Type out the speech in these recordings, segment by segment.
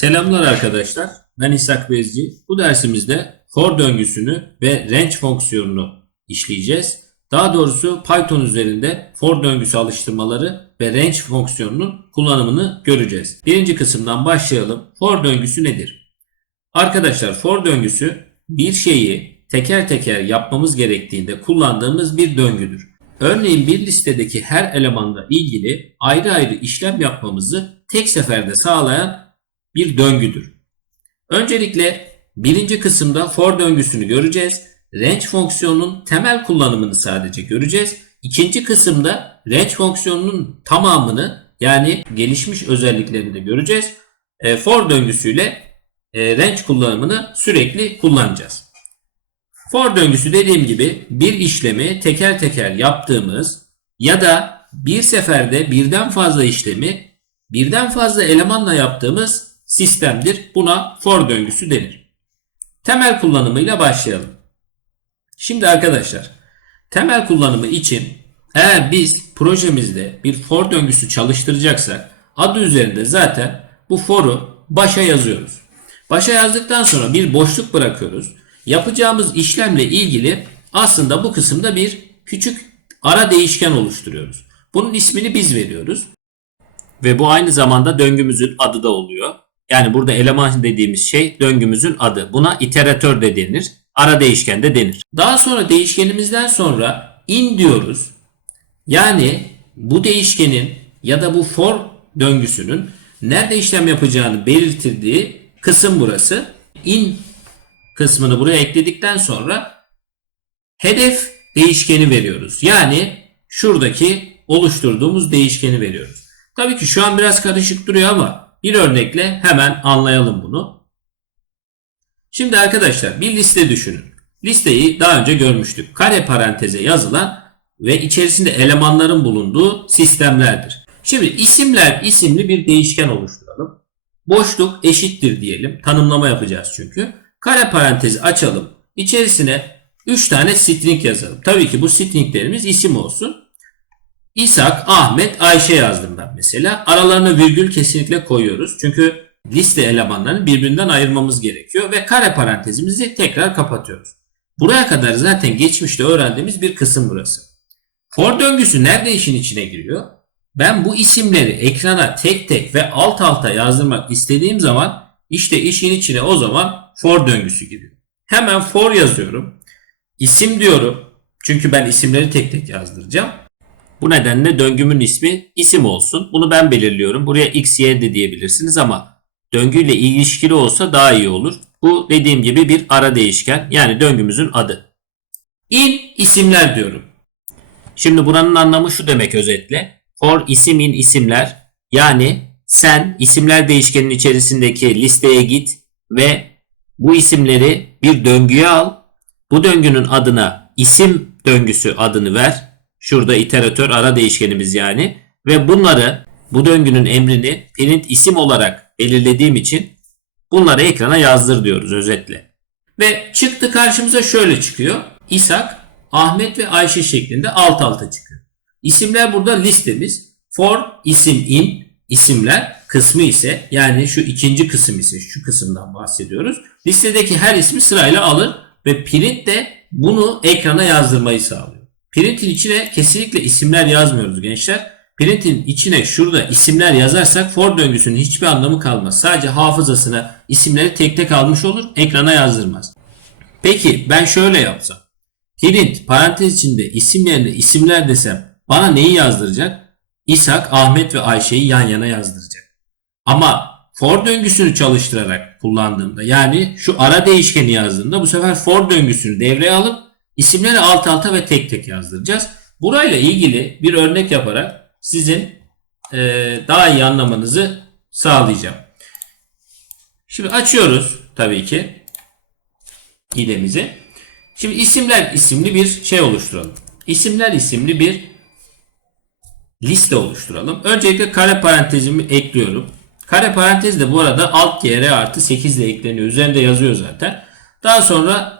Selamlar arkadaşlar. Ben İshak Bezci. Bu dersimizde for döngüsünü ve range fonksiyonunu işleyeceğiz. Daha doğrusu Python üzerinde for döngüsü alıştırmaları ve range fonksiyonunun kullanımını göreceğiz. Birinci kısımdan başlayalım. For döngüsü nedir? Arkadaşlar for döngüsü bir şeyi teker teker yapmamız gerektiğinde kullandığımız bir döngüdür. Örneğin bir listedeki her elemanla ilgili ayrı ayrı işlem yapmamızı tek seferde sağlayan bir döngüdür. Öncelikle birinci kısımda for döngüsünü göreceğiz. Range fonksiyonunun temel kullanımını sadece göreceğiz. İkinci kısımda range fonksiyonunun tamamını yani gelişmiş özelliklerini de göreceğiz. E, for döngüsüyle e, range kullanımını sürekli kullanacağız. For döngüsü dediğim gibi bir işlemi teker teker yaptığımız ya da bir seferde birden fazla işlemi birden fazla elemanla yaptığımız sistemdir. Buna for döngüsü denir. Temel kullanımıyla başlayalım. Şimdi arkadaşlar temel kullanımı için eğer biz projemizde bir for döngüsü çalıştıracaksak adı üzerinde zaten bu for'u başa yazıyoruz. Başa yazdıktan sonra bir boşluk bırakıyoruz. Yapacağımız işlemle ilgili aslında bu kısımda bir küçük ara değişken oluşturuyoruz. Bunun ismini biz veriyoruz. Ve bu aynı zamanda döngümüzün adı da oluyor. Yani burada eleman dediğimiz şey döngümüzün adı. Buna iteratör de denir. Ara değişken de denir. Daha sonra değişkenimizden sonra in diyoruz. Yani bu değişkenin ya da bu for döngüsünün nerede işlem yapacağını belirtildiği kısım burası. In kısmını buraya ekledikten sonra hedef değişkeni veriyoruz. Yani şuradaki oluşturduğumuz değişkeni veriyoruz. Tabii ki şu an biraz karışık duruyor ama bir örnekle hemen anlayalım bunu. Şimdi arkadaşlar bir liste düşünün. Listeyi daha önce görmüştük. Kare paranteze yazılan ve içerisinde elemanların bulunduğu sistemlerdir. Şimdi isimler isimli bir değişken oluşturalım. Boşluk eşittir diyelim. Tanımlama yapacağız çünkü. Kare parantezi açalım. İçerisine 3 tane string yazalım. Tabii ki bu stringlerimiz isim olsun. İshak, Ahmet, Ayşe yazdım ben mesela. Aralarına virgül kesinlikle koyuyoruz. Çünkü liste elemanlarını birbirinden ayırmamız gerekiyor. Ve kare parantezimizi tekrar kapatıyoruz. Buraya kadar zaten geçmişte öğrendiğimiz bir kısım burası. For döngüsü nerede işin içine giriyor? Ben bu isimleri ekrana tek tek ve alt alta yazdırmak istediğim zaman işte işin içine o zaman for döngüsü giriyor. Hemen for yazıyorum. İsim diyorum. Çünkü ben isimleri tek tek yazdıracağım. Bu nedenle döngümün ismi isim olsun. Bunu ben belirliyorum. Buraya x, y de diyebilirsiniz ama döngüyle ilişkili olsa daha iyi olur. Bu dediğim gibi bir ara değişken. Yani döngümüzün adı. In isimler diyorum. Şimdi buranın anlamı şu demek özetle. For isim in isimler. Yani sen isimler değişkenin içerisindeki listeye git ve bu isimleri bir döngüye al. Bu döngünün adına isim döngüsü adını ver. Şurada iteratör ara değişkenimiz yani. Ve bunları bu döngünün emrini print isim olarak belirlediğim için bunları ekrana yazdır diyoruz özetle. Ve çıktı karşımıza şöyle çıkıyor. İshak, Ahmet ve Ayşe şeklinde alt alta çıkıyor. İsimler burada listemiz. For isim in isimler kısmı ise yani şu ikinci kısım ise şu kısımdan bahsediyoruz. Listedeki her ismi sırayla alır ve print de bunu ekrana yazdırmayı sağlıyor. Print'in içine kesinlikle isimler yazmıyoruz gençler. Print'in içine şurada isimler yazarsak for döngüsünün hiçbir anlamı kalmaz. Sadece hafızasına isimleri tek tek almış olur, ekrana yazdırmaz. Peki ben şöyle yapsam. Print parantez içinde isim yerine isimler desem bana neyi yazdıracak? İshak, Ahmet ve Ayşe'yi yan yana yazdıracak. Ama for döngüsünü çalıştırarak kullandığımda yani şu ara değişkeni yazdığımda bu sefer for döngüsünü devreye alıp isimleri alt alta ve tek tek yazdıracağız. Burayla ilgili bir örnek yaparak sizin e, daha iyi anlamanızı sağlayacağım. Şimdi açıyoruz tabii ki hilemizi. Şimdi isimler isimli bir şey oluşturalım. İsimler isimli bir liste oluşturalım. Öncelikle kare parantezimi ekliyorum. Kare parantez de bu arada alt yere artı 8 ile ekleniyor. Üzerinde yazıyor zaten. Daha sonra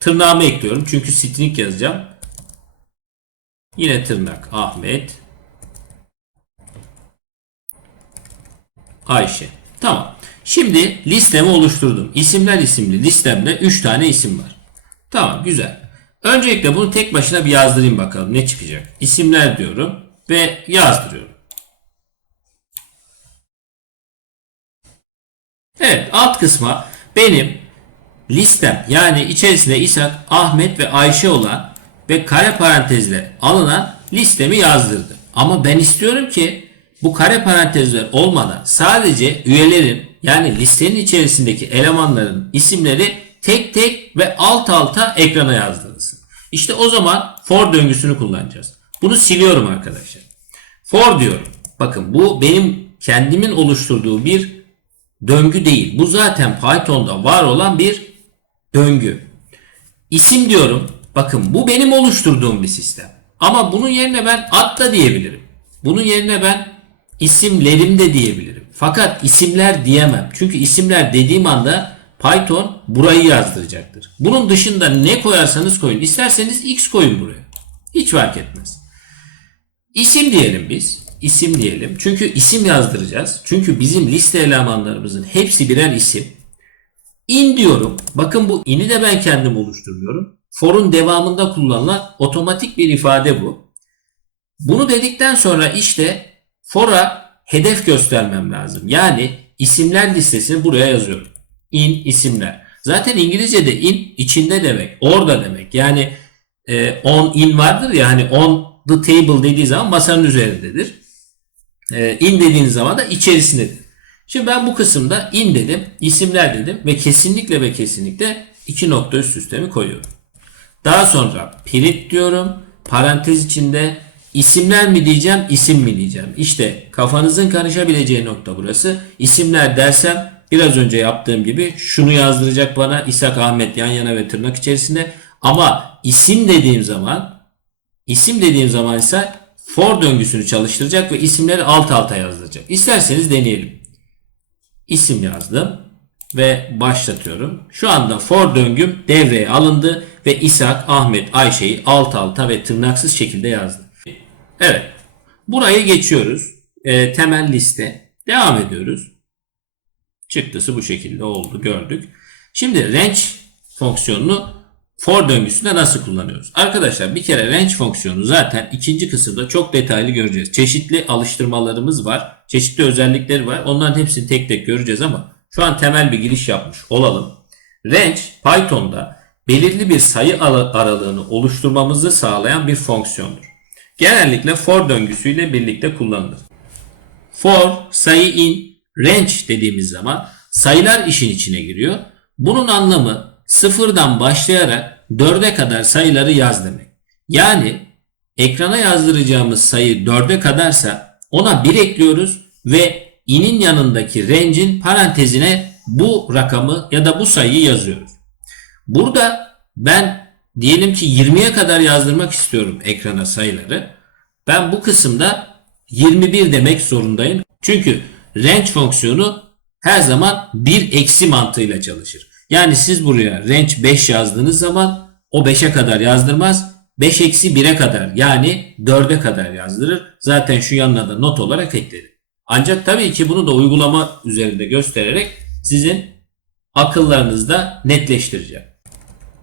tırnağımı ekliyorum. Çünkü string yazacağım. Yine tırnak Ahmet Ayşe. Tamam. Şimdi listemi oluşturdum. İsimler isimli listemde 3 tane isim var. Tamam güzel. Öncelikle bunu tek başına bir yazdırayım bakalım ne çıkacak. İsimler diyorum ve yazdırıyorum. Evet alt kısma benim listem yani içerisinde İshak, Ahmet ve Ayşe olan ve kare parantezle alınan listemi yazdırdı. Ama ben istiyorum ki bu kare parantezler olmadan sadece üyelerin yani listenin içerisindeki elemanların isimleri tek tek ve alt alta ekrana yazdırılsın. İşte o zaman for döngüsünü kullanacağız. Bunu siliyorum arkadaşlar. For diyorum. Bakın bu benim kendimin oluşturduğu bir döngü değil. Bu zaten Python'da var olan bir döngü. İsim diyorum. Bakın bu benim oluşturduğum bir sistem. Ama bunun yerine ben ad da diyebilirim. Bunun yerine ben isimlerim de diyebilirim. Fakat isimler diyemem. Çünkü isimler dediğim anda Python burayı yazdıracaktır. Bunun dışında ne koyarsanız koyun. İsterseniz x koyun buraya. Hiç fark etmez. İsim diyelim biz. İsim diyelim. Çünkü isim yazdıracağız. Çünkü bizim liste elemanlarımızın hepsi birer isim. In diyorum. Bakın bu in'i de ben kendim oluşturmuyorum. For'un devamında kullanılan otomatik bir ifade bu. Bunu dedikten sonra işte for'a hedef göstermem lazım. Yani isimler listesini buraya yazıyorum. In isimler. Zaten İngilizce'de in içinde demek. Orada demek. Yani e, on in vardır ya hani on the table dediği zaman masanın üzerindedir. E, in dediğiniz zaman da içerisindedir. Şimdi ben bu kısımda in dedim, isimler dedim ve kesinlikle ve kesinlikle iki nokta üst üste koyuyorum. Daha sonra print diyorum. Parantez içinde isimler mi diyeceğim, isim mi diyeceğim. İşte kafanızın karışabileceği nokta burası. İsimler dersem biraz önce yaptığım gibi şunu yazdıracak bana İshak Ahmet yan yana ve tırnak içerisinde. Ama isim dediğim zaman isim dediğim zaman ise for döngüsünü çalıştıracak ve isimleri alt alta yazdıracak. İsterseniz deneyelim. İsim yazdım ve başlatıyorum. Şu anda for döngüm devreye alındı ve İshak, Ahmet, Ayşe'yi alt alta ve tırnaksız şekilde yazdı. Evet. Burayı geçiyoruz. Ee, temel liste. Devam ediyoruz. Çıktısı bu şekilde oldu gördük. Şimdi range fonksiyonunu for döngüsünde nasıl kullanıyoruz? Arkadaşlar bir kere range fonksiyonu zaten ikinci kısımda çok detaylı göreceğiz. Çeşitli alıştırmalarımız var. Çeşitli özellikleri var. Onların hepsini tek tek göreceğiz ama şu an temel bir giriş yapmış olalım. Range Python'da belirli bir sayı aralığını oluşturmamızı sağlayan bir fonksiyondur. Genellikle for döngüsüyle birlikte kullanılır. For, sayı in, range dediğimiz zaman sayılar işin içine giriyor. Bunun anlamı sıfırdan başlayarak 4'e kadar sayıları yaz demek. Yani ekrana yazdıracağımız sayı 4'e kadarsa ona 1 ekliyoruz ve in'in yanındaki range'in parantezine bu rakamı ya da bu sayıyı yazıyoruz. Burada ben diyelim ki 20'ye kadar yazdırmak istiyorum ekrana sayıları. Ben bu kısımda 21 demek zorundayım. Çünkü range fonksiyonu her zaman 1 eksi mantığıyla çalışır. Yani siz buraya range 5 yazdığınız zaman o 5'e kadar yazdırmaz. 5 eksi 1'e kadar yani 4'e kadar yazdırır. Zaten şu yanına da not olarak eklerim. Ancak tabii ki bunu da uygulama üzerinde göstererek sizin akıllarınızda netleştireceğim.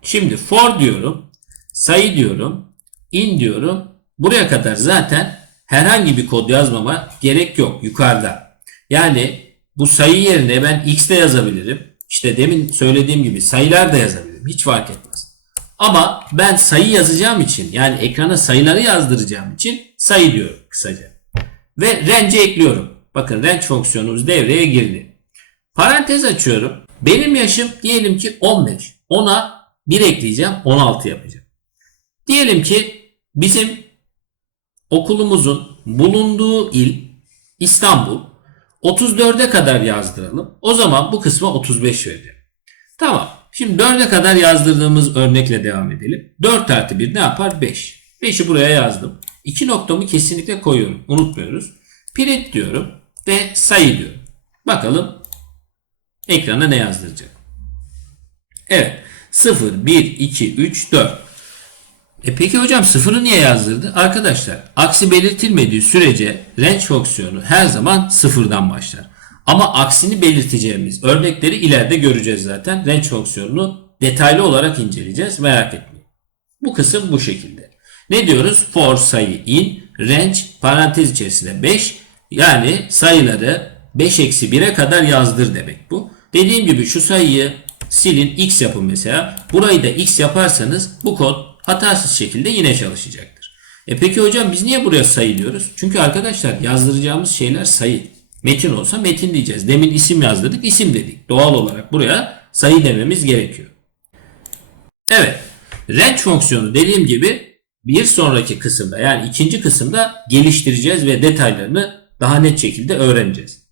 Şimdi for diyorum, sayı diyorum, in diyorum. Buraya kadar zaten herhangi bir kod yazmama gerek yok yukarıda. Yani bu sayı yerine ben x de yazabilirim. İşte demin söylediğim gibi sayılar da yazabilirim. Hiç fark etmez. Ama ben sayı yazacağım için yani ekrana sayıları yazdıracağım için sayı diyorum kısaca. Ve range ekliyorum. Bakın range fonksiyonumuz devreye girdi. Parantez açıyorum. Benim yaşım diyelim ki 15. Ona 1 ekleyeceğim 16 yapacağım. Diyelim ki bizim okulumuzun bulunduğu il İstanbul 34'e kadar yazdıralım. O zaman bu kısma 35 vereceğim. Tamam. Şimdi 4'e kadar yazdırdığımız örnekle devam edelim. 4 artı 1 ne yapar? 5. 5'i buraya yazdım. 2 noktamı kesinlikle koyuyorum. Unutmuyoruz. Print diyorum ve sayı diyorum. Bakalım ekrana ne yazdıracak. Evet. 0, 1, 2, 3, 4. E peki hocam sıfırı niye yazdırdı? Arkadaşlar aksi belirtilmediği sürece range fonksiyonu her zaman sıfırdan başlar. Ama aksini belirteceğimiz örnekleri ileride göreceğiz zaten. Range fonksiyonunu detaylı olarak inceleyeceğiz. Merak etmeyin. Bu kısım bu şekilde. Ne diyoruz? For sayı in range parantez içerisinde 5 yani sayıları 5 eksi 1'e kadar yazdır demek bu. Dediğim gibi şu sayıyı silin x yapın mesela. Burayı da x yaparsanız bu kod hatasız şekilde yine çalışacaktır. E peki hocam biz niye buraya sayı diyoruz? Çünkü arkadaşlar yazdıracağımız şeyler sayı. Metin olsa metin diyeceğiz. Demin isim yazdırdık isim dedik. Doğal olarak buraya sayı dememiz gerekiyor. Evet. Range fonksiyonu dediğim gibi bir sonraki kısımda yani ikinci kısımda geliştireceğiz ve detaylarını daha net şekilde öğreneceğiz.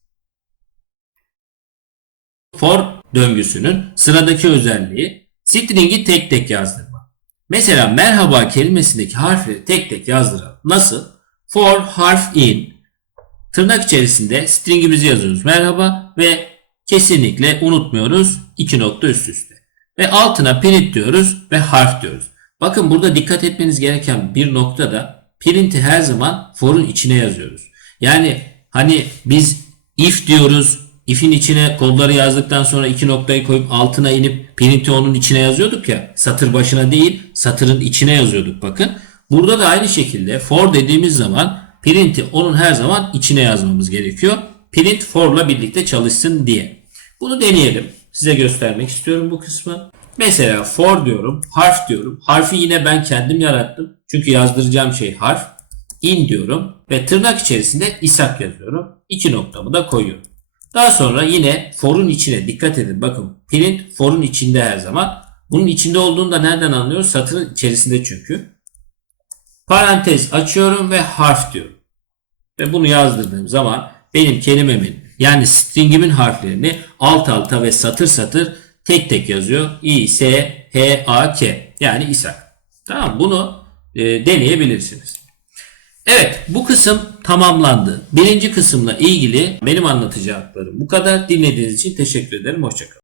For döngüsünün sıradaki özelliği string'i tek tek yazdırma. Mesela merhaba kelimesindeki harfleri tek tek yazdıralım. Nasıl? For harf in tırnak içerisinde string'imizi yazıyoruz. Merhaba ve kesinlikle unutmuyoruz iki nokta üst üste. Ve altına print diyoruz ve harf diyoruz. Bakın burada dikkat etmeniz gereken bir nokta da print'i her zaman for'un içine yazıyoruz. Yani hani biz if diyoruz, if'in içine kodları yazdıktan sonra iki noktayı koyup altına inip print'i onun içine yazıyorduk ya. Satır başına değil, satırın içine yazıyorduk bakın. Burada da aynı şekilde for dediğimiz zaman print'i onun her zaman içine yazmamız gerekiyor. Print for'la birlikte çalışsın diye. Bunu deneyelim. Size göstermek istiyorum bu kısmı. Mesela for diyorum, harf diyorum. Harfi yine ben kendim yarattım. Çünkü yazdıracağım şey harf. In diyorum ve tırnak içerisinde isak yazıyorum. İki noktamı da koyuyorum. Daha sonra yine for'un içine dikkat edin. Bakın print for'un içinde her zaman. Bunun içinde olduğunu da nereden anlıyoruz? Satırın içerisinde çünkü. Parantez açıyorum ve harf diyorum. Ve bunu yazdırdığım zaman benim kelimemin yani stringimin harflerini alt alta ve satır satır tek tek yazıyor. İ, S, H, A, K yani İshak. Tamam bunu e, deneyebilirsiniz. Evet bu kısım tamamlandı. Birinci kısımla ilgili benim anlatacaklarım bu kadar. Dinlediğiniz için teşekkür ederim. Hoşçakalın.